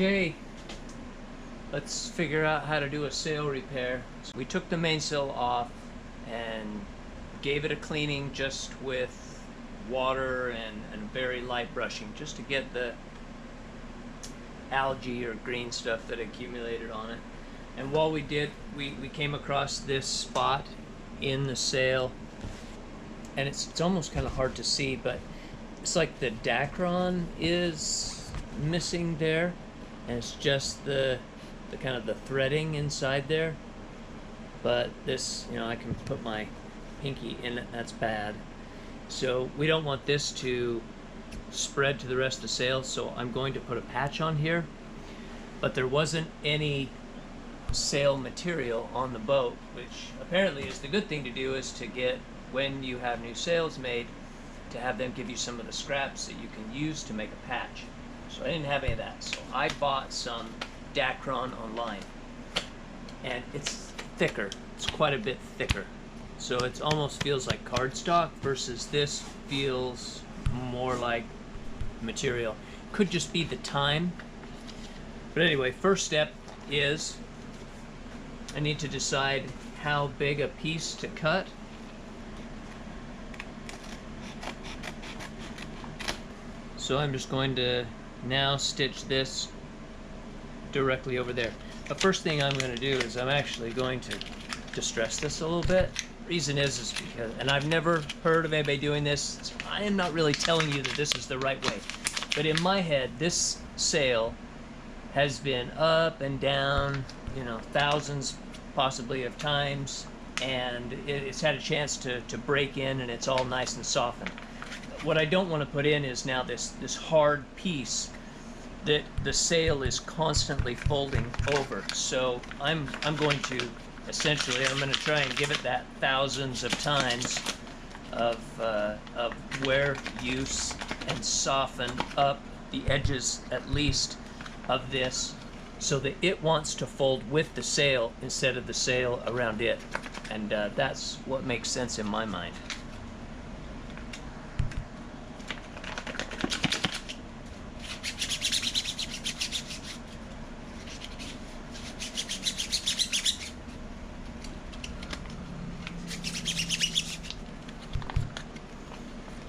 Okay, let's figure out how to do a sail repair. So we took the mainsail off and gave it a cleaning just with water and very light brushing, just to get the algae or green stuff that accumulated on it. And while we did, we came across this spot in the sail, and it's almost kind of hard to see, but it's like the dacron is missing there, and it's just the kind of the threading inside there. But this, I can put my pinky in it. That's bad. So we don't want this to spread to the rest of the sail, so I'm going to put a patch on here. But there wasn't any sail material on the boat, which apparently is the good thing to do, is to get, when you have new sails made, to have them give you some of the scraps that you can use to make a patch. So I didn't have any of that, so I bought some dacron online, and it's thicker. It's quite a bit thicker, so it almost feels like cardstock, versus this feels more like material. Could just be the time. But anyway, first step is I need to decide how big a piece to cut. So I'm just going to now stitch this directly over there. The first thing I'm going to do is I'm actually going to distress this a little bit. Reason is because, and I've never heard of anybody doing this, so I am not really telling you that this is the right way. But in my head, this sail has been up and down, thousands possibly of times, and it's had a chance to break in, and it's all nice and softened. What I don't want to put in is now this hard piece that the sail is constantly folding over. So I'm going to essentially, I'm going to try and give it that thousands of times of wear use and soften up the edges at least of this, so that it wants to fold with the sail instead of the sail around it. And that's what makes sense in my mind.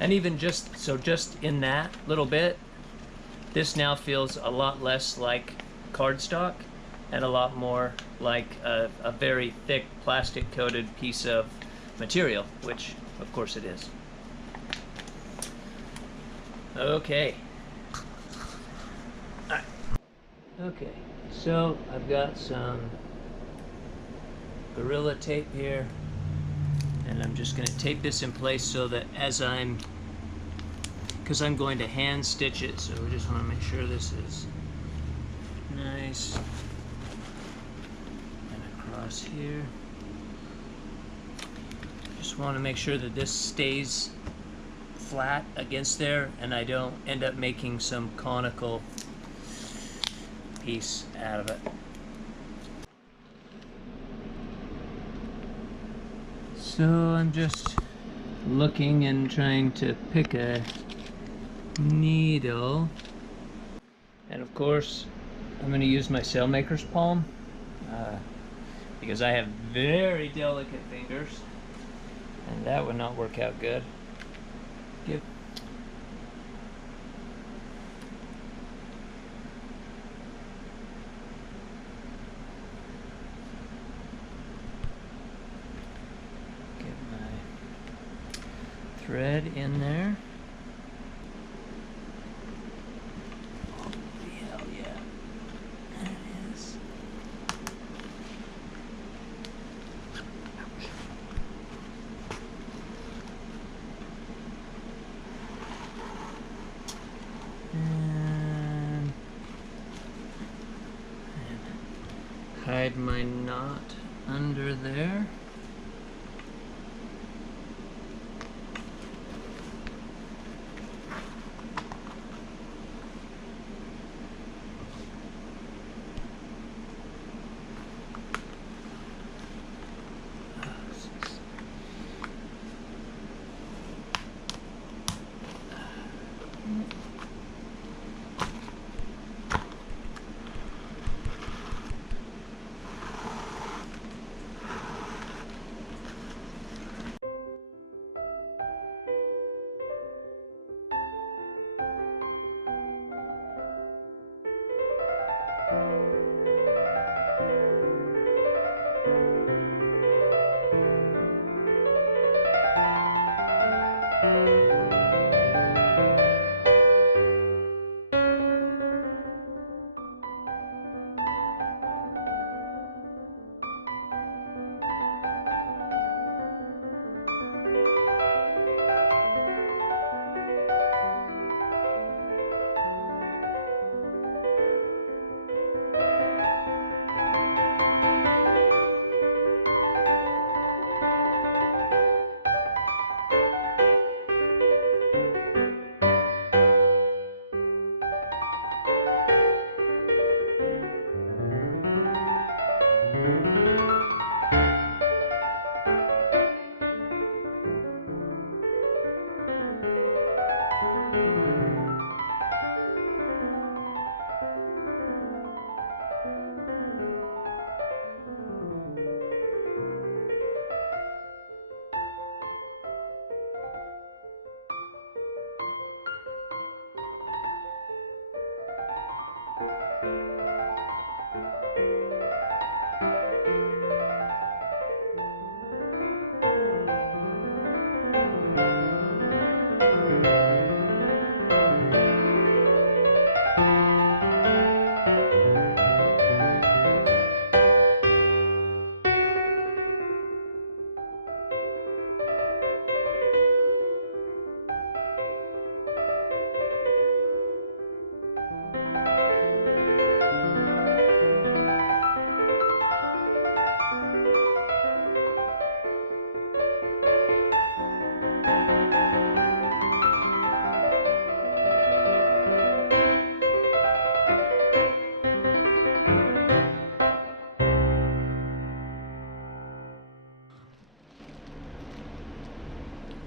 And even just in that little bit, this now feels a lot less like cardstock and a lot more like a very thick plastic coated piece of material, which of course it is. Okay. Alright. Okay, so I've got some Gorilla tape here, and I'm just going to tape this in place so that because I'm going to hand stitch it, so we just want to make sure this is nice and across here. Just want to make sure that this stays flat against there and I don't end up making some conical piece out of it. So I'm just looking and trying to pick a needle, and of course I'm going to use my sailmaker's palm because I have very delicate fingers, and that would not work out good. Get my thread in there. Hide my knot under there.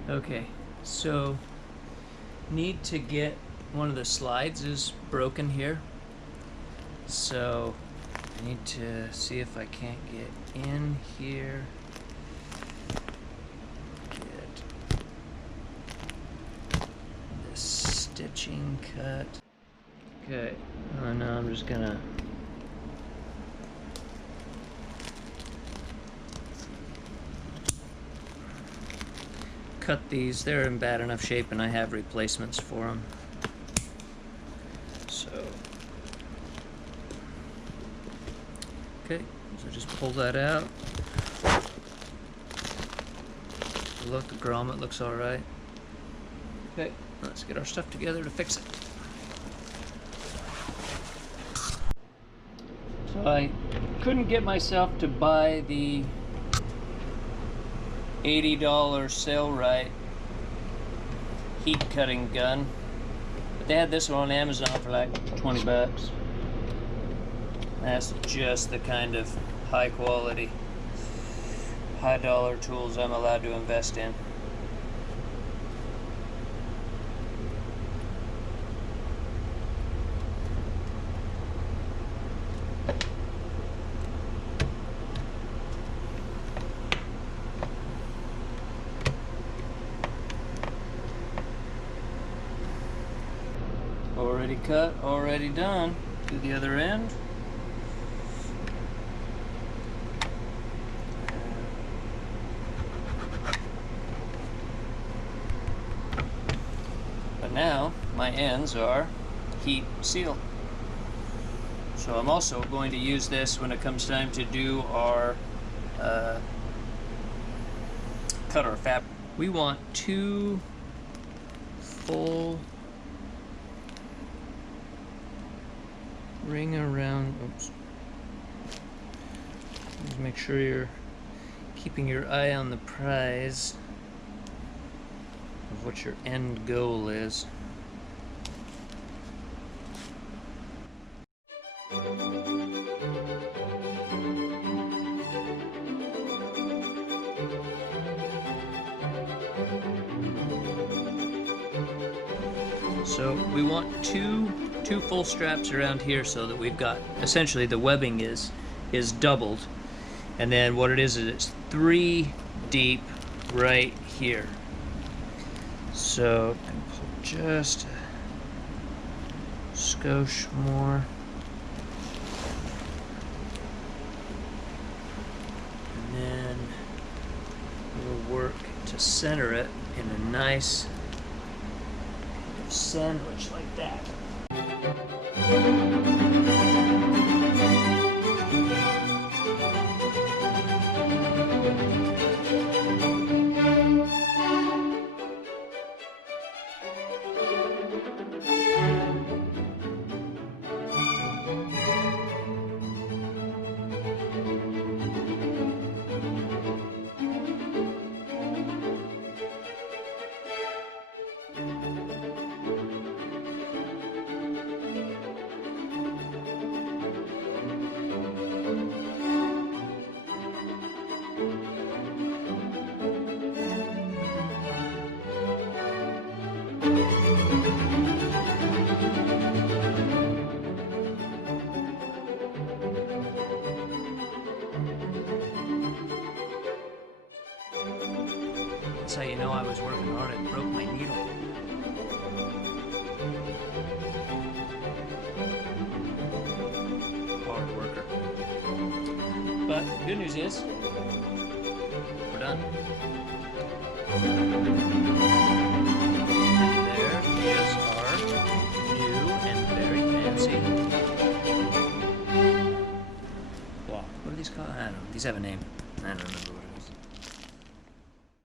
Okay, so need to get one of the slides is broken here, so I need to see if I can't get in here, get this stitching cut. Okay, oh no, I'm just gonna cut these. They're in bad enough shape and I have replacements for them. So, okay, so just pull that out. Look, the grommet looks alright. Okay, let's get our stuff together to fix it. So I couldn't get myself to buy the $80 Sailrite heat cutting gun, but they had this one on Amazon for like 20 bucks. That's just the kind of high quality, high dollar tools I'm allowed to invest in. Already cut, already done. Do the other end. But now my ends are heat sealed. So I'm also going to use this when it comes time to do our cut our fabric. We want 2 full ring around, oops. Just make sure you're keeping your eye on the prize of what your end goal is. So we want two full straps around here so that we've got, essentially the webbing is doubled, and then what it is it's 3 deep right here. So I can pull just a skosh more. And then we'll work to center it in a nice sandwich like that. That's how you know I was working hard. I broke my needle. Hard worker. But the good news is, we're done. There is our new and very fancy block. What are these called? I don't know. These have a name. I don't remember.